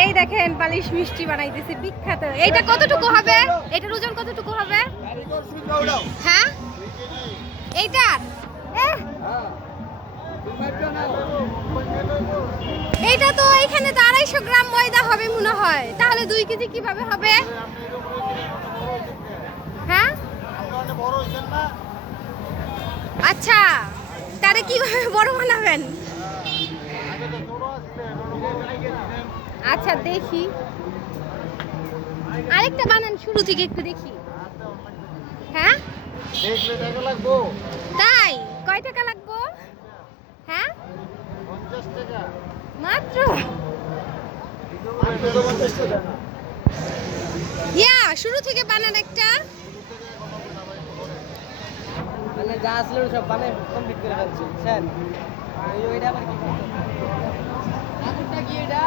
এই দেখেন পালিশ মিষ্টি বানাইতেছে বিখ্যাত। এইটা কতটুকু হবে? এটার ওজন কতটুকু হবে? হ্যাঁ এইটার এইটা তো এখানে তো 250 গ্রাম ময়দা হবে মনে হয়, তাহলে 2 কেজি কিভাবে হবে? হ্যাঁ আচ্ছা, তারে কিভাবে বড় বানাবেন? আচ্ছা দেখি, আরেকটা বানান শুরু থেকে একটু দেখি। হ্যাঁ তাই কয় টাকা লাগবো? হ্যাঁ 50 টাকা মাত্র। ইয়া শুরু থেকে বানান একটা। মানে যা আসলে সব বানাই কমপ্লিট করে ফেলছি স্যার। ওইটা আবার কি আগুনটা কি এটা?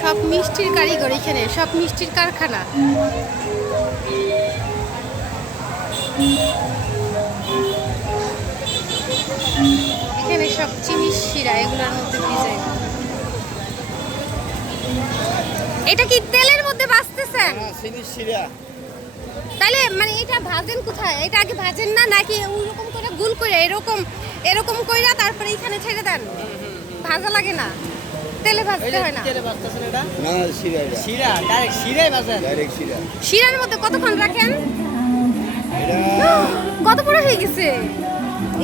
সব মিষ্টির কারিগর এখানে, সব মিষ্টির কারখানা। এখানে সব চিনির শিরা, এগুলোর মধ্যে ডিজাইন। এটা কি তেলের মধ্যে ভাজতেছেন? চিনির শিরা। তাহলে মানে এটা ভাজেন কোথায়? এটা আগে ভাজেন না নাকি ওইরকম করে গুল করে এরকম এরকম কইরা তারপরে এখানে ছেড়ে দেন? ভাজা লাগে না, তেলে ভাজতে হয় না? তেলে ভাজতেছেন এটা? না শিরা এটা। শিরা ডাইরেক্ট শিরাই ভাজেন? ডাইরেক্ট শিরা। শিরার মধ্যে কতক্ষণ রাখেন? এটা কত বড় হয়ে গেছে!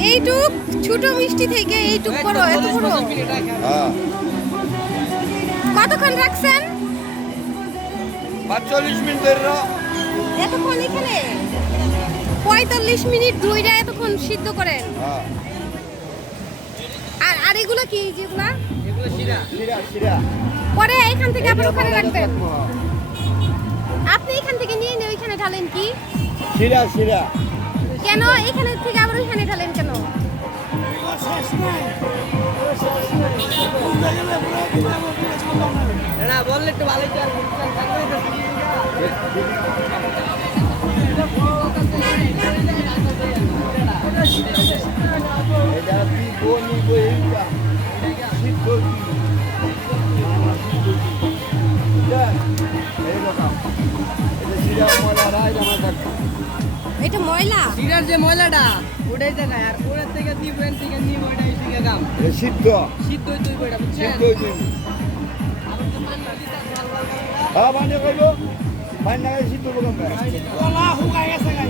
এইটুক ছোট মিষ্টি থেকে এইটুক বড়, এত বড়। হ্যাঁ কতক্ষণ রাখছেন? 45 মিনিট ধরে। এতক্ষণ এখানে 45 মিনিট ধইরা এতক্ষণ সিদ্ধ করেন? হ্যাঁ আর আর এগুলো কি যেগুলা? এগুলো শিরা। শিরা শিরা। পরে এখান থেকে আবার ওখানে রাখবেন? আপনি এখান থেকে নিয়ে নিয়ে ওইখানে ঢালেন কি? শিরা শিরা। কেন এখানে থেকে আবার ওইখানে ঢালেন কেন? না বললে একটু ভালোই চাল এটা কি বনি বইটা সিদ্ধ কি এটা ময়লা? শিরার যে ময়লাটা ওটাই দেখায়, আর ওটার থেকে দিবেন থেকে নিব ওটাই থেকে দাম সিদ্ধ শীত দই দই বইটা বুঝছেন? হ্যাঁ মানে কইব মানে না সিদ্ধ বললাম কলা হুকাই গেছে গাই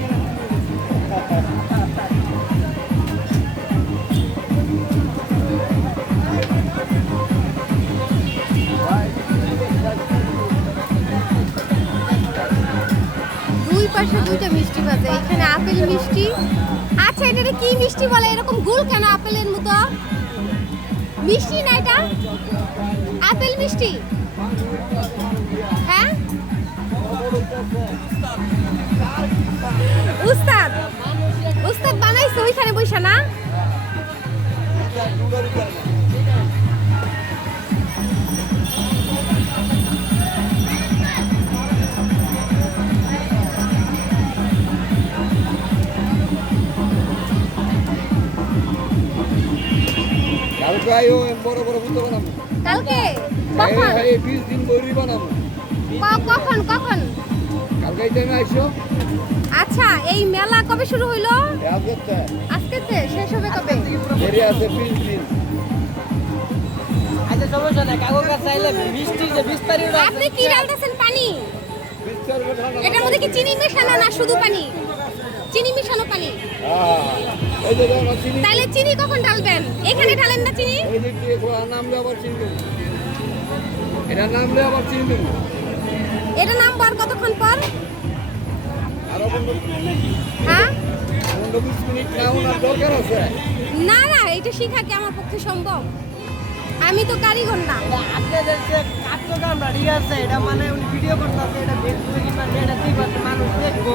দুই পাশে দুইটা মিষ্টি ভাজে, এখানে আপেল মিষ্টি। আচ্ছা এটা কি মিষ্টি বলে? এরকম গোল কেন আপেলের মতো? মিষ্টি না এটা? আপেল মিষ্টি? হ্যাঁ উস্তাদ, উস্তাদ বানাইছে ওইখানে বইসা না? কালকে আইও বড় বড় বুঝতে বানাবো। কালকে কখন? এই 20 দিন বড়ি বানাবো। কখন কখন? কালকে টাইমে আইছো। আচ্ছা এই মেলা কবে শুরু হইলো? আজকে আজকে শেষ হবে কবে? দেরি আছে 20 দিন। আচ্ছা সমস্যা নাই, কাগজ কাজ চাইলে মিষ্টির যে বিস্তারিত আপনি কি ঢালতেছেন? পানি? বিস্তার কথা না। এটার মধ্যে কি চিনি মেশানো না শুধু পানি? চিনি মেশানো পানি? হ্যাঁ এই যে দেখো চিনি। তাহলে চিনি কখন ঢালবেন? এখানে ঢালেন না চিনি? এই যে কি নাম লে আবার চিনি দেব। এটা নাম লে আবার চিনি দেব। এটা নামবো আর কতক্ষণ পর? আরো 15 হ্যাঁ 20 মিনিট না ওনার দরকার আছে। না না এটা শিখা কি আমার পক্ষে সম্ভব? আমি তো কারিগর না। এটা আপনাদের যে কার্যক্রমটা ঠিক আছে এটা মানে উনি ভিডিও করতেছে এটা ফেসবুকে কিংবা নেটে দিতে মানুষ দেখবো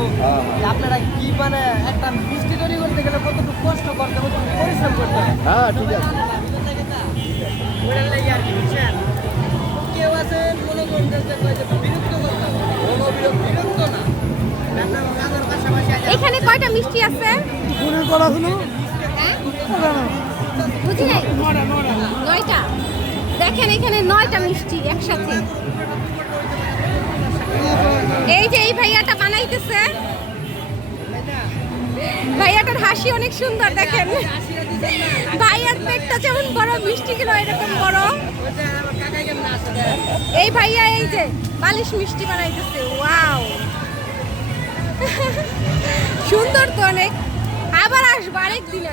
যে আপনারা কি মানে একটা মিষ্টি তৈরি করতে গেলে কতটুকু কষ্ট করতে হবে কতটুকু পরিশ্রম করতে হবে হ্যাঁ ঠিক আছে। ওটার লাগে আর কি বুঝছেন কেউ আছে মনে করেন যে কয় যে বিরক্ত করতে হবে কোনো বিরক্ত না রান্না কাজের পাশাপাশি এখানে কয়টা মিষ্টি আছে? ফোনের করা হলো হ্যাঁ বুঝি নাই। 9টা। দেখেন এখানে 9টা মিষ্টি একসাথে। এই যে এই ভাইয়াটা বানাইতেছে, ভাইয়াটার হাসি অনেক সুন্দর দেখেন। ভাইয়ার পেটটা যেমন বড়, মিষ্টিগুলো এরকম বড়। এই ভাইয়া এই যে বালিশ মিষ্টি বানাইতেছে। ওয়াও সুন্দর তো অনেক। আবার আসবো আরেকদিন।